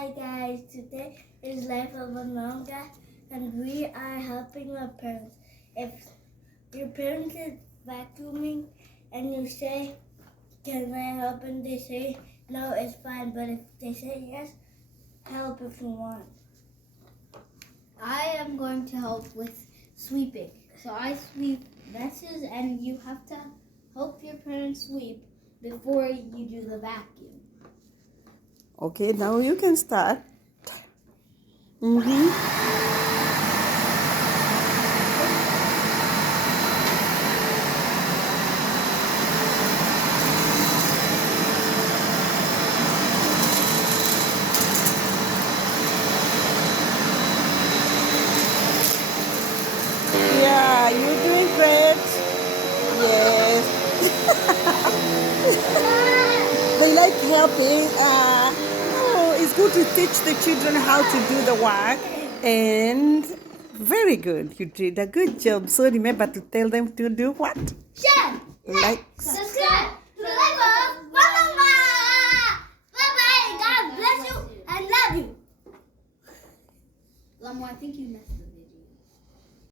Hi guys, today is Life of a Manga and we are helping our parents. If your parents is vacuuming and you say, can I help? And they say, no, it's fine. But if they say yes, help if you want. I am going to help with sweeping. So I sweep messes and you have to help your parents sweep before you do the vacuum. Okay, now you can start. Yeah, you're doing great. Yes. They like helping. Oh, it's good to teach the children how to do the work. And very good. You did a good job. So remember to tell them to do what? Share, Like. subscribe to Life of Manga. Bye bye. God bless you and love you. Lamo, I think you messed it up.